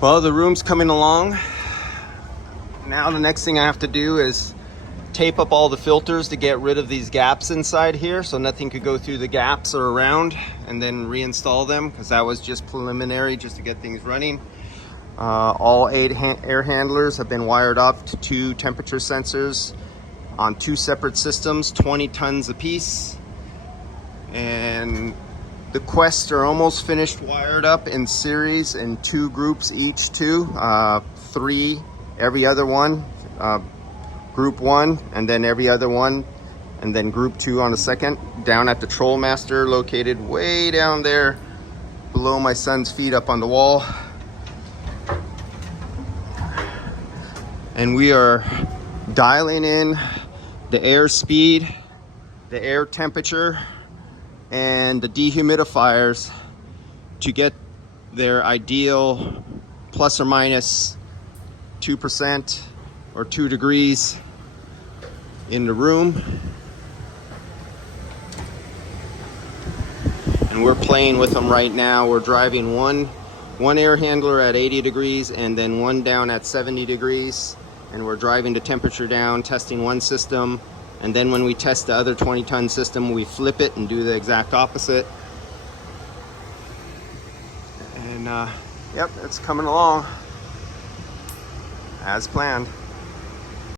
Well, the room's coming along. Now the next thing I have to do is tape up all the filters to get rid of these gaps inside here so nothing could go through the gaps or around, and then reinstall them, because that was just preliminary just to get things running. All 8 air handlers have been wired up to 2 temperature sensors on 2 separate systems, 20 tons apiece. And the Quests are almost finished wired up in series in 2 groups each too. 3 every other one, group 1, and then every other one, and then group 2 on the second, down at the Trollmaster, located way down there below my son's feet up on the wall. And we are dialing in the air speed, the air temperature, and the dehumidifiers to get their ideal plus or minus 2% or 2 degrees in the room. And we're playing with them right now. We're driving one air handler at 80 degrees and then one down at 70 degrees. And we're driving the temperature down, testing one system. And then when we test the other 20-ton system, we flip it and do the exact opposite. And yep, it's coming along as planned.